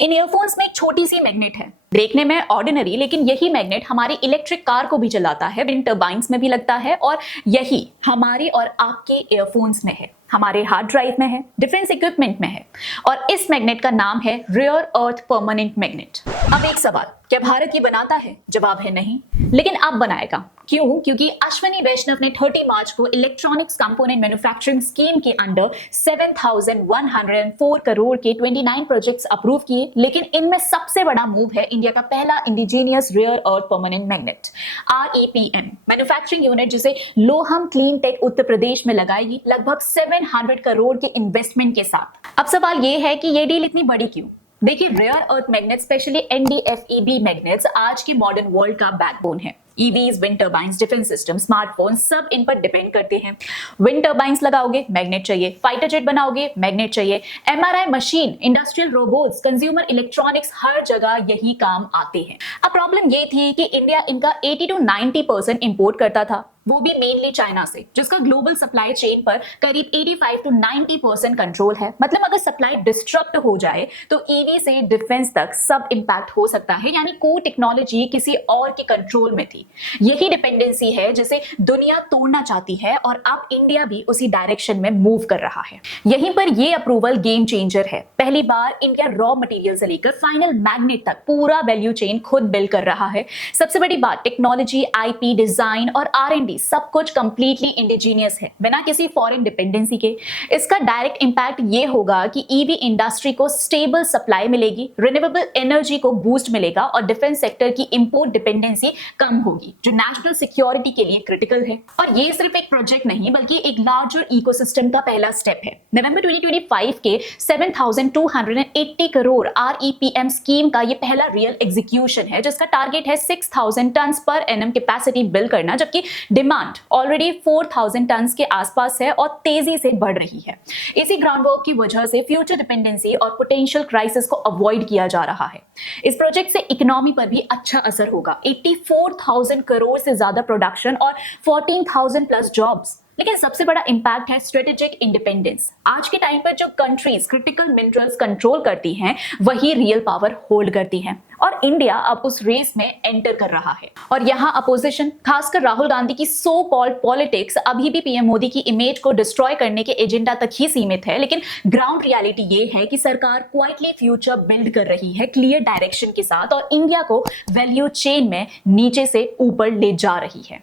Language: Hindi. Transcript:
इन ईयरफोन्स में एक छोटी सी मैग्नेट है, देखने में ऑर्डिनरी, लेकिन यही मैग्नेट हमारी इलेक्ट्रिक कार को भी चलाता है, विंड टर्बाइंस में भी लगता है और यही हमारे और आपके ईयरफोन्स में है, हमारे हार्ड ड्राइव में है, डिफेंस इक्विपमेंट में है और इस मैग्नेट का नाम है रियर अर्थ परमानेंट मैग्नेट। अब एक सवाल, क्या भारत ये बनाता है? जवाब है नहीं, लेकिन अब बनाएगा। क्यों? क्योंकि अश्विनी वैष्णव ने 30 मार्च को इलेक्ट्रॉनिक्स कंपोनेंट मैन्युफैक्चरिंग स्कीम के अंडर 7,104 करोड़ के 29 प्रोजेक्ट्स अप्रूव किए, लेकिन इनमें सबसे बड़ा मूव है इंडिया का पहला indigenous rare earth permanent magnet REPM manufacturing unit, जिसे लोहम क्लीन टेक उत्तर प्रदेश में लगाएगी लगभग 700 करोड़ के इन्वेस्टमेंट के साथ। अब सवाल ये है कि ये डील इतनी बड़ी क्यों? देखिए, rare earth magnet, specially NDFEB magnets आज के मॉडर्न वर्ल्ड का बैकबोन है। EVs, wind turbines, defence system, smartphone सब इन पर डिपेंड करते हैं। विंड टर्बाइंस लगाओगे, मैग्नेट चाहिए। फाइटर जेट बनाओगे, मैग्नेट चाहिए। MRI machine, industrial robots, consumer electronics, हर जगह यही काम आते हैं। अब प्रॉब्लम ये थी कि इंडिया इनका 80 to 90% इंपोर्ट करता था, वो भी मेनली चाइना से, जिसका ग्लोबल सप्लाई चेन पर करीब 85 to 90% कंट्रोल है। मतलब अगर सप्लाई डिस्ट्रप्ट हो जाए तो EV से डिफेंस तक सब इंपैक्ट हो सकता है, यानी कोर टेक्नोलॉजी किसी और के कंट्रोल में थी। यही डिपेंडेंसी है जिसे दुनिया तोड़ना चाहती है और अब इंडिया भी उसी डायरेक्शन में मूव कर रहा है। यहीं पर ये अप्रूवल गेम चेंजर है। पहली बार इंडिया रॉ मटेरियल से लेकर फाइनल मैग्नेट तक पूरा वैल्यू चेन खुद बिल्ड कर रहा है। सबसे बड़ी बात, टेक्नोलॉजी, IP, डिजाइन और R&D सब कुछ कंप्लीटली इंडिजीनियस है, बिना किसी फॉरेन डिपेंडेंसी के। इसका डायरेक्ट इंपैक्ट ये होगा कि EV इंडस्ट्री को स्टेबल सप्लाई मिलेगी, रिन्यूएबल एनर्जी को बूस्ट मिलेगा और डिफेंस सेक्टर की इंपोर्ट डिपेंडेंसी कम होगी, जो नेशनल सिक्योरिटी के लिए क्रिटिकल है। और ये सिर्फ एक प्रोजेक्ट नहीं, बल्कि एक लार्जर इकोसिस्टम का पहला स्टेप है। नवंबर 2025 के 7,280 करोड़ REPM स्कीम का ये पहला रियल एग्जीक्यूशन है, जिसका टारगेट है 6,000 ton per annum capacity build करना, जबकि डिमांड ऑलरेडी 4,000 टन के आसपास है और तेजी से बढ़ रही है। इसी ग्राउंडवर्क की वजह से फ्यूचर डिपेंडेंसी और पोटेंशियल क्राइसिस को अवॉइड किया जा रहा है। इस प्रोजेक्ट से इकोनॉमी पर भी अच्छा असर होगा। 84,000 करोड़ से ज्यादा प्रोडक्शन और 14,000 प्लस जॉब्स। लेकिन सबसे बड़ा इंपैक्ट है स्ट्रेटेजिक इंडिपेंडेंस। आज के टाइम पर जो कंट्रीज क्रिटिकल मिनरल्स कंट्रोल करती हैं, वही रियल पावर होल्ड करती हैं और इंडिया अब उस रेस में एंटर कर रहा है। और यहाँ अपोजिशन, खासकर राहुल गांधी की सो कॉल्ड पॉलिटिक्स अभी भी PM मोदी की इमेज को डिस्ट्रॉय करने के एजेंडा तक ही सीमित है, लेकिन ग्राउंड रियलिटी ये है कि सरकार क्वाइटली फ्यूचर बिल्ड कर रही है, क्लियर डायरेक्शन के साथ, और इंडिया को वैल्यू चेन में नीचे से ऊपर ले जा रही है।